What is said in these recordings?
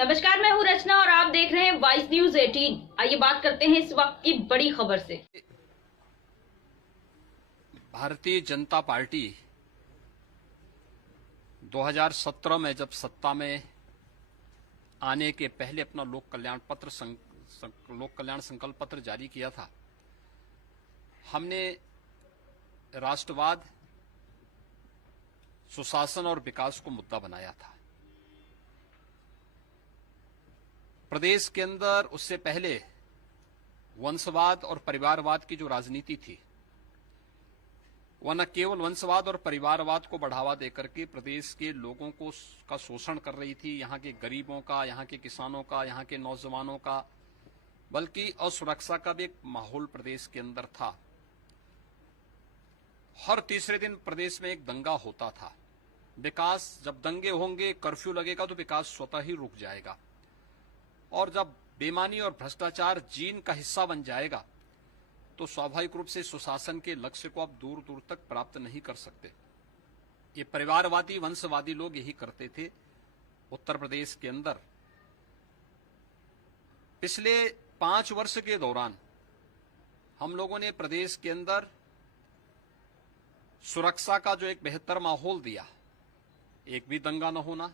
नमस्कार, मैं हूँ रचना और आप देख रहे हैं वाइस न्यूज 18। आइए बात करते हैं इस वक्त की बड़ी खबर से। भारतीय जनता पार्टी 2017 में जब सत्ता में आने के पहले अपना लोक कल्याण संकल्प पत्र जारी किया था, हमने राष्ट्रवाद, सुशासन और विकास को मुद्दा बनाया था। प्रदेश के अंदर उससे पहले वंशवाद और परिवारवाद की जो राजनीति थी, वह न केवल वंशवाद और परिवारवाद को बढ़ावा देकर के प्रदेश के लोगों को का शोषण कर रही थी, यहाँ के गरीबों का, यहाँ के किसानों का, यहाँ के नौजवानों का, बल्कि असुरक्षा का भी एक माहौल प्रदेश के अंदर था। हर तीसरे दिन प्रदेश में एक दंगा होता था। विकास, जब दंगे होंगे, कर्फ्यू लगेगा तो विकास स्वतः ही रुक जाएगा, और जब बेईमानी और भ्रष्टाचार जीन का हिस्सा बन जाएगा तो स्वाभाविक रूप से सुशासन के लक्ष्य को आप दूर दूर तक प्राप्त नहीं कर सकते। ये परिवारवादी, वंशवादी लोग यही करते थे उत्तर प्रदेश के अंदर। पिछले 5 वर्ष के दौरान हम लोगों ने प्रदेश के अंदर सुरक्षा का जो एक बेहतर माहौल दिया, एक भी दंगा न होना,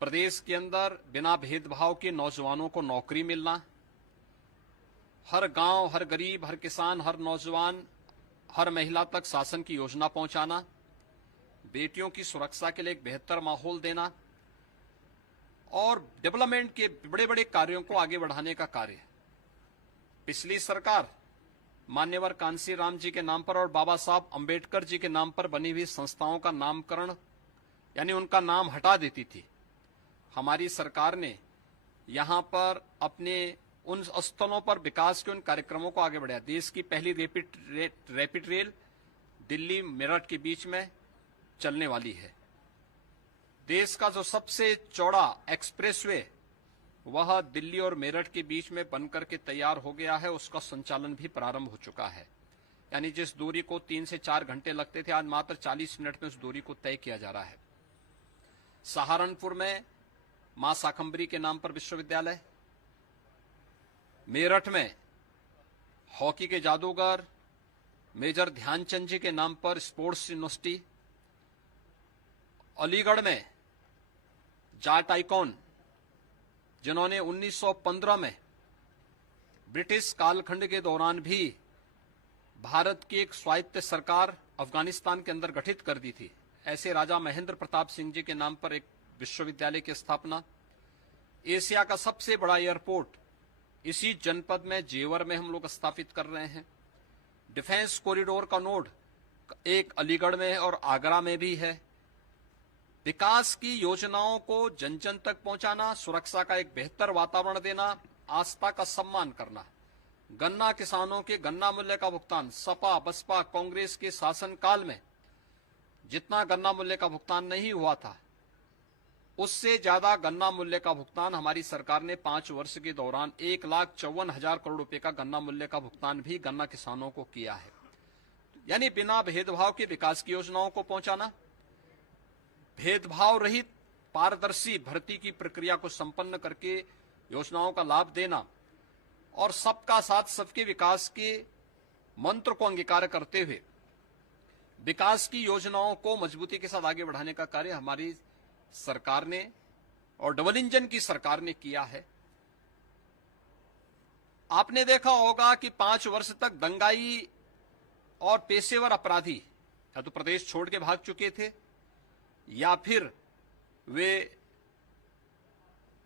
प्रदेश के अंदर बिना भेदभाव के नौजवानों को नौकरी मिलना, हर गांव, हर गरीब, हर किसान, हर नौजवान, हर महिला तक शासन की योजना पहुंचाना, बेटियों की सुरक्षा के लिए एक बेहतर माहौल देना और डेवलपमेंट के बड़े बड़े कार्यों को आगे बढ़ाने का कार्य। पिछली सरकार मान्यवर कांसी राम जी के नाम पर और बाबा साहब अंबेडकर जी के नाम पर बनी हुई संस्थाओं का नामकरण यानी उनका नाम हटा देती थी। हमारी सरकार ने यहां पर अपने उन स्थलों पर विकास के उन कार्यक्रमों को आगे बढ़ाया। देश की पहली रैपिड रेल दिल्ली मेरठ के बीच में चलने वाली है। देश का जो सबसे चौड़ा एक्सप्रेसवे वह दिल्ली और मेरठ के बीच में बनकर के तैयार हो गया है, उसका संचालन भी प्रारंभ हो चुका है। यानी जिस दूरी को 3 से 4 घंटे लगते थे, आज मात्र 40 मिनट में उस दूरी को तय किया जा रहा है। सहारनपुर में मां शाकंभरी के नाम पर विश्वविद्यालय, मेरठ में हॉकी के जादूगर मेजर ध्यानचंद जी के नाम पर स्पोर्ट्स यूनिवर्सिटी, अलीगढ़ में जाट आइकॉन जिन्होंने 1915 में ब्रिटिश कालखंड के दौरान भी भारत की एक स्वायत्त सरकार अफगानिस्तान के अंदर गठित कर दी थी, ऐसे राजा महेंद्र प्रताप सिंह जी के नाम पर एक विश्वविद्यालय की स्थापना। एशिया का सबसे बड़ा एयरपोर्ट इसी जनपद में जेवर में हम लोग स्थापित कर रहे हैं। डिफेंस कॉरिडोर का नोड एक अलीगढ़ में है और आगरा में भी है। विकास की योजनाओं को जन जन तक पहुंचाना, सुरक्षा का एक बेहतर वातावरण देना, आस्था का सम्मान करना, गन्ना किसानों के गन्ना मूल्य का भुगतान। सपा बसपा कांग्रेस के शासनकाल में जितना गन्ना मूल्य का भुगतान नहीं हुआ था, उससे ज्यादा गन्ना मूल्य का भुगतान हमारी सरकार ने 5 वर्ष के दौरान 1,54,000 करोड़ रुपए का गन्ना मूल्य का भुगतान भी गन्ना किसानों को किया है। यानी बिना भेदभाव के विकास की योजनाओं को पहुंचाना, भेदभाव रहित पारदर्शी भर्ती की प्रक्रिया को संपन्न करके योजनाओं का लाभ देना और सबका साथ सबके विकास के मंत्र को अंगीकार करते हुए विकास की योजनाओं को मजबूती के साथ आगे बढ़ाने का कार्य हमारी सरकार ने और डबल इंजन की सरकार ने किया है। आपने देखा होगा कि 5 वर्ष तक दंगाई और पेशेवर अपराधी या तो प्रदेश छोड़ के भाग चुके थे या फिर वे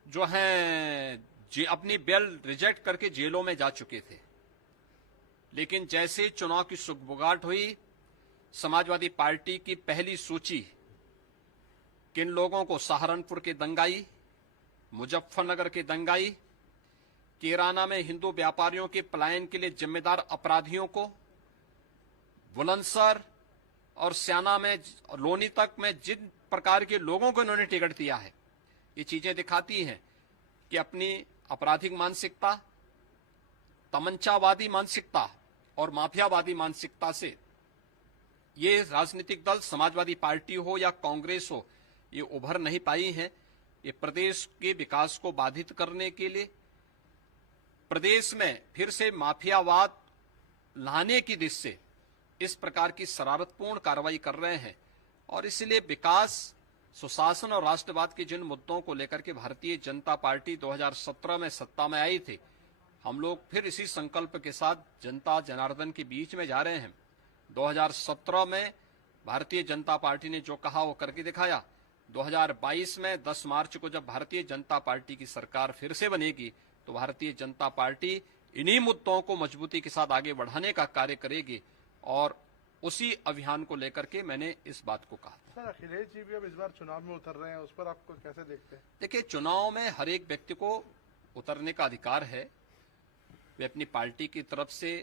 जो हैं अपनी बेल रिजेक्ट करके जेलों में जा चुके थे। लेकिन जैसे चुनाव की सुगबुगाहट हुई, समाजवादी पार्टी की पहली सूची किन लोगों को, सहारनपुर के दंगाई, मुजफ्फरनगर के दंगाई, कैराना में हिंदू व्यापारियों के पलायन के लिए जिम्मेदार अपराधियों को, बुलंदशहर और स्याना में, लोनी तक में जिन प्रकार के लोगों को इन्होंने टिकट दिया है, ये चीजें दिखाती हैं कि अपनी आपराधिक मानसिकता, तमंचावादी मानसिकता और माफियावादी मानसिकता से ये राजनीतिक दल, समाजवादी पार्टी हो या कांग्रेस हो, ये उभर नहीं पाई हैं। ये प्रदेश के विकास को बाधित करने के लिए, प्रदेश में फिर से माफियावाद लाने की दिशा से इस प्रकार की शरारतपूर्ण कार्रवाई कर रहे हैं। और इसलिए विकास, सुशासन और राष्ट्रवाद के जिन मुद्दों को लेकर के भारतीय जनता पार्टी 2017 में सत्ता में आई थी, हम लोग फिर इसी संकल्प के साथ जनता जनार्दन के बीच में जा रहे हैं। 2017 में भारतीय जनता पार्टी ने जो कहा वो करके दिखाया। 2022 में 10 मार्च को जब भारतीय जनता पार्टी की सरकार फिर से बनेगी तो भारतीय जनता पार्टी इन्हीं मुद्दों को मजबूती के साथ आगे बढ़ाने का कार्य करेगी। और उसी अभियान को लेकर के मैंने इस बात को कहा। सर, अखिलेश जी भी अब इस बार चुनाव में उतर रहे हैं, उस पर आपको कैसे देखते हैं? देखिए, चुनाव में हर एक व्यक्ति को उतरने का अधिकार है। वे अपनी पार्टी की तरफ से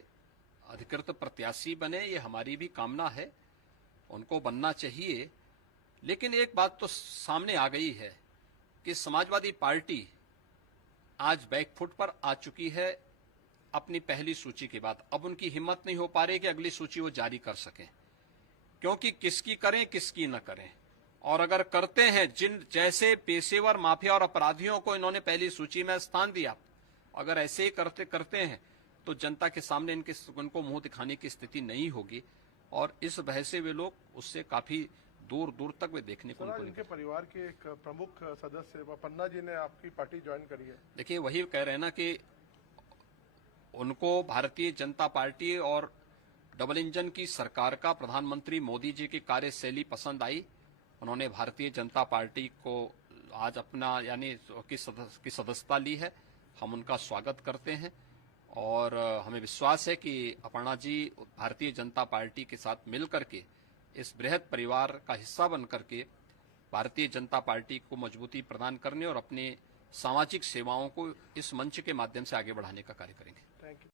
अधिकृत प्रत्याशी बने, ये हमारी भी कामना है, उनको बनना चाहिए। लेकिन एक बात तो सामने आ गई है कि समाजवादी पार्टी आज बैकफुट पर आ चुकी है अपनी पहली सूची के बाद। अब उनकी हिम्मत नहीं हो पा रही कि अगली सूची वो जारी कर सकें, क्योंकि किसकी करें किसकी न करें। और अगर करते हैं, जिन जैसे पेशेवर माफिया और अपराधियों को इन्होंने पहली सूची में स्थान दिया, अगर ऐसे ही करते हैं तो जनता के सामने उनको मुंह दिखाने की स्थिति नहीं होगी। और इस वजह से वे लोग उससे काफी दूर दूर तक वे देखने को इनके परिवार के एक प्रमुख सदस्य पन्ना जी ने आपकी पार्टी ज्वाइन करी है। देखिए, वही कह रहे हैं ना कि उनको भारतीय जनता पार्टी और डबल इंजन की सरकार का प्रधानमंत्री मोदी जी की कार्यशैली पसंद आई। उन्होंने भारतीय जनता पार्टी को आज अपना यानी की सदस्यता ली है। हम उनका स्वागत करते हैं और हमें विश्वास है कि अपर्णा जी भारतीय जनता पार्टी के साथ मिलकर के इस बृहद परिवार का हिस्सा बन करके भारतीय जनता पार्टी को मजबूती प्रदान करने और अपने सामाजिक सेवाओं को इस मंच के माध्यम से आगे बढ़ाने का कार्य करेंगे। Thank you.